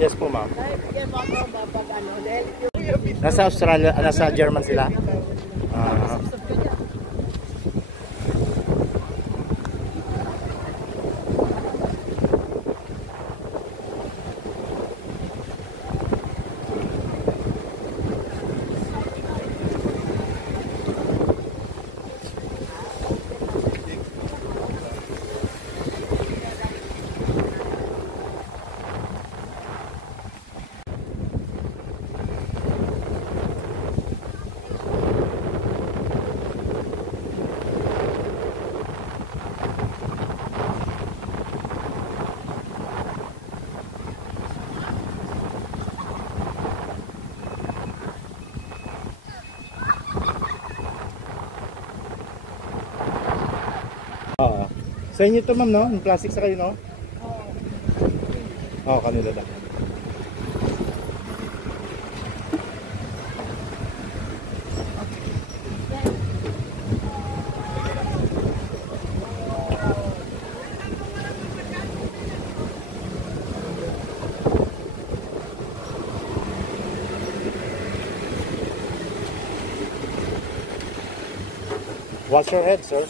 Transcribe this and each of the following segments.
Yes po, ma'am. Nasa Australia, nasa German sila. Sa inyo ito, ma'am, no? Yung plastic sa kayo, no? Oo, kanila lang. Wash your head, sir.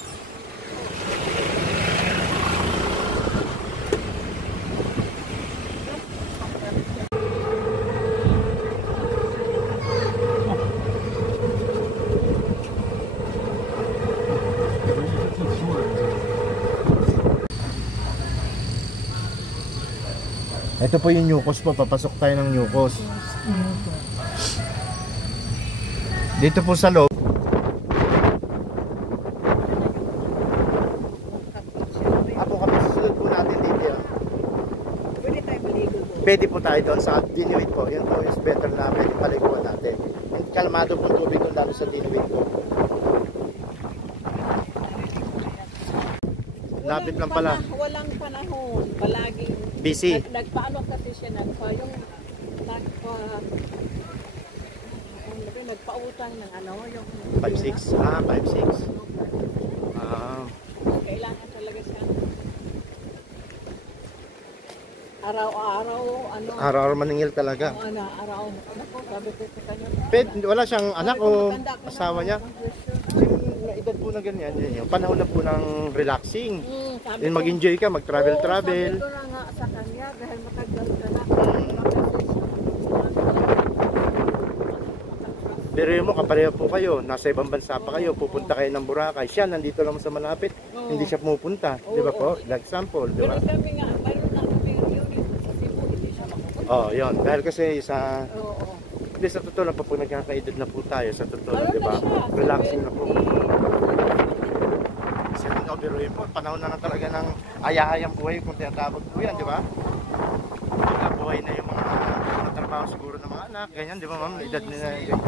Ito po yung Newcos po, papasok tayo ng Newcos. Dito po sa loob. Ako kami susunod po natin dito yan. Pwede tayo maligo po. Pwede po tayo doon sa Dinuit po. Yun po is better na pwede paliguan natin. Yung kalmado pong tubig doon lalo sa Dinuit po. Lapit lang pala. Walang panahon. Palaging busy. Nagpaano kasi siya nagpautang ng ano yung 5-6. 5-6. Kailangan talaga siya araw-araw araw-araw maningil talaga. Araw-araw. Ano po, sabi ko sa kanya. Wala siyang anak o asawa niya? Yung edad po na ganyan, yung panahon na po ng relaxing. Yung mag-enjoy ka, mag-travel-travel. Sabi ko na nga sa kanya dahil matagal ka na. Pero mo, kapareho po kayo, nasa ibang bansa pa kayo, pupunta kayo ng Boracay. Siya nandito lang sa malapit, hindi siya pumupunta. Di ba po? Like example, di ba? Pero sabi nga, mayroon na yun sa Cebu, hindi siya makapunta. Yun. Dahil kasi sa... Hindi, sa totoo lang po, pag nagkakaedad na po tayo, sa totoo lang, di ba? Relaxing na po. Kasi ikaw, biruin po, panahon na talaga ng ayahayang buhay kung tinatawag po yan, di ba? Buhay na yung mga trabaho siguro ng mga anak, ganyan, di ba ma'am? Edad nila ganyan.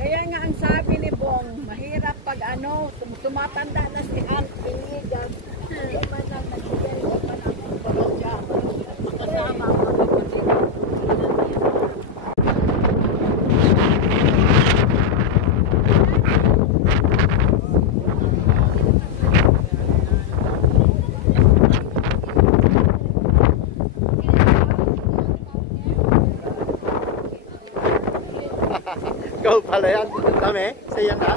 Kaya nga ang sabi ni Bong, mahirap pag tumatanda na si Auntie Ligan, hindi man lang nagsigay ko pa ng pagkakasya. Makasama ako ng Ikaw pala yan. Dami? Sa yan na?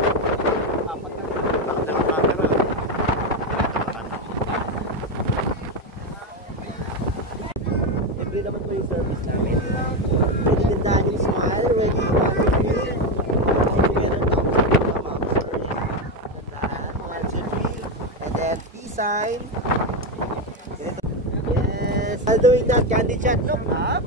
Libre naman po yung service namin. Pwede tindahan yung smile. Ready? And then peace sign. Yes. I'll doing that candy chat. Look up.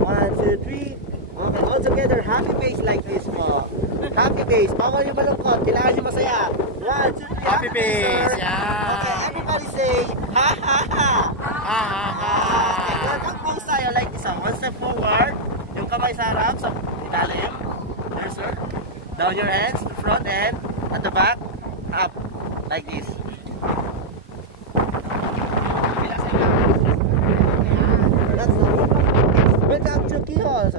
1, 2, 3. Okay, all together, happy face like this po. Happy face. Bawal yung malungkot. Kailangan yung masaya. 1, 2, 3. Happy face. Yeah. Okay, everybody say, ha ha ha. Ha ha ha. Okay, welcome pose tayo like this. One step forward. Yung kamay sa harap, sa ilalim. There, sir. Down your hands, the front and at the back. Up. Like this. That's the welcome to Quijos.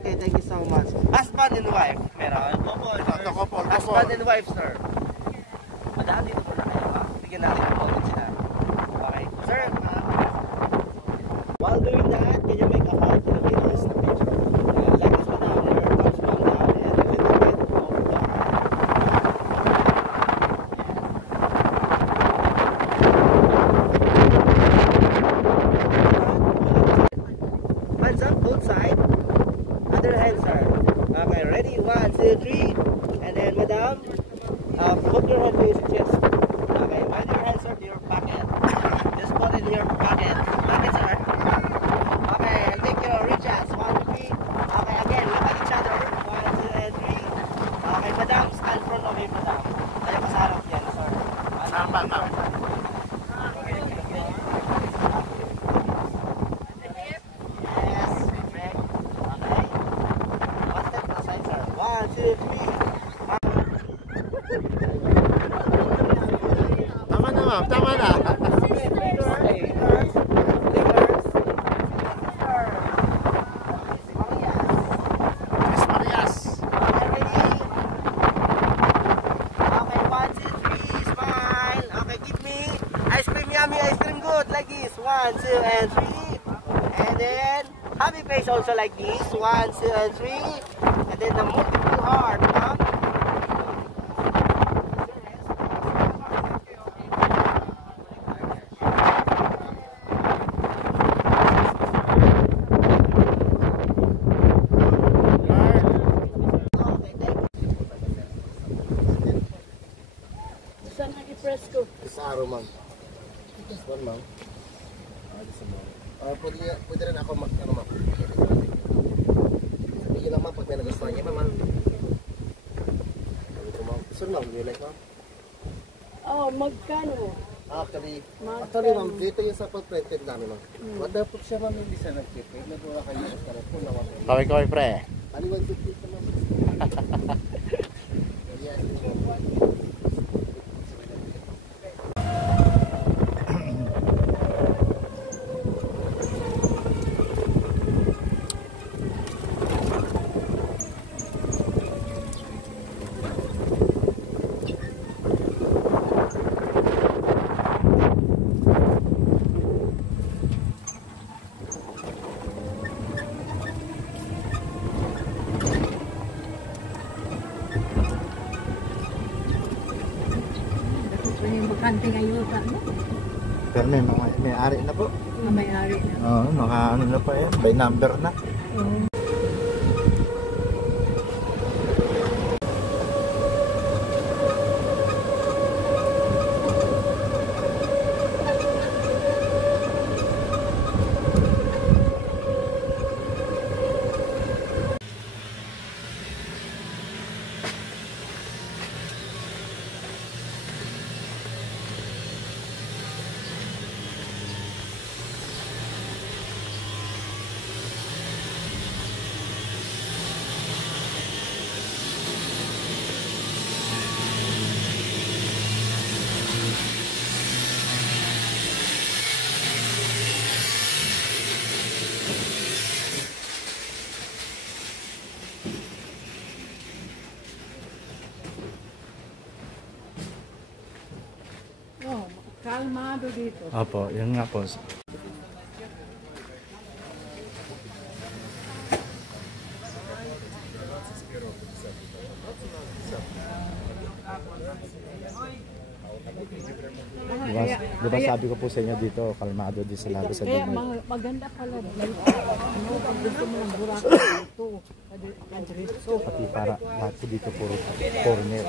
Okay, thank you so much. Husband and wife. Meron. Couple, sir. Couple. Husband and wife, sir. Madam, dito po na kayo, ha? Bigyan natin ang ballot sila. Okay. Sir, while doing that, can you make a heart in the middle of the picture? Like this, madam. Your thumbs come down and a little bit of the hands up, both sides. Other hand, sir. Okay, ready? 1, 2, 3. And then, madam, put your hand to your chest. Okay, mind your hands, sir, to your pocket. Just put it in your pocket. Pocket, sir. Okay, and take your reach hands. 1, 2, 3. Okay, again, look at each other. 1, 2, and 3. Okay, madam, stand front of him, madam. Tayo ka sa harap yan, sir. Tama. Yes, perfect. Okay. One step to the side, sir. 1, 2, 3. Tama na, ma'am. Tama na. Miss Marias. Okay, 1, 2, 3, smile. Okay, give me ice cream, yummy, ice cream good, like this. 1, 2, and 3. And then, happy face also like this. 1, 2, and 3. And then the multiple heart, huh? Okay, thank you. Saan ang i-press ko? Sa araw, ma'am. This one, ma'am. This one, ma'am. Pwede rin ako ano, ma'am. Sabihin lang, ma'am, pag may nagustuhan niya, ma'am. Ito, ma'am. This one, ma'am. Do you like, ma'am? Oh, magkano? Actually, ma'am, dito yung sa pag-printed namin, ma'am. Wala po siya, ma'am, hindi siya nag-print. Nagawa kayo sa telefon na, ma'am. Kaway, pre. Ano 150 ito, ma'am? Yes, ma'am. Ito yung bakante ngayon sa ano? Pero may ari na po. May-ari na. Oo, mga ano na pa yan. By number na. Oh, kalmado dito. Opo, yun nga po. Diba sabi ko po sa inyo dito, kalmado din sa lago sa Kaya Dumay. maganda pala. Ano, pag gusto mo ng Boracay dito, kadritso. Pati para lahat po dito puro corner.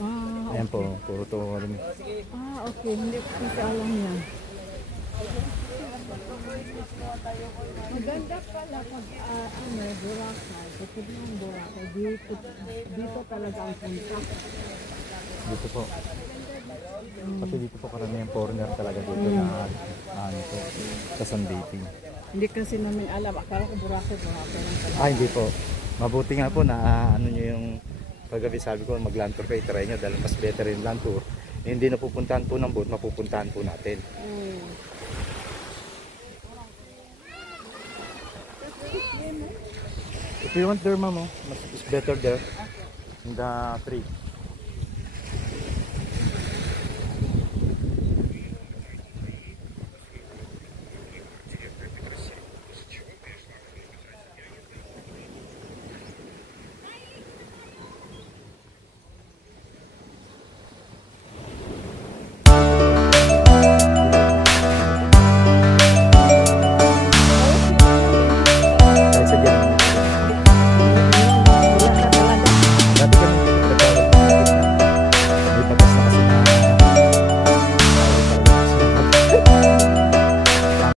Ah, Ayan po, puro to. okay. Hindi ko kasi alam yan. Maganda pala pag Boracay. Kapag ng Boracay, dito talaga ang punta. Dito po. Kasi dito po karamihan corner talaga dito na ano po, sa sunbathing. Hindi kasi namin alam. Akala ko Boracay lang talaga. Hindi po. Mabuti nga po na ano nyo yung paggabi sabi ko mag-land tour kayo, try nyo dahil mas better yung land tour. Hindi napupuntahan po ng boat, mapupuntahan po natin. If you want there, ma'am, oh, mas is better there in the tree.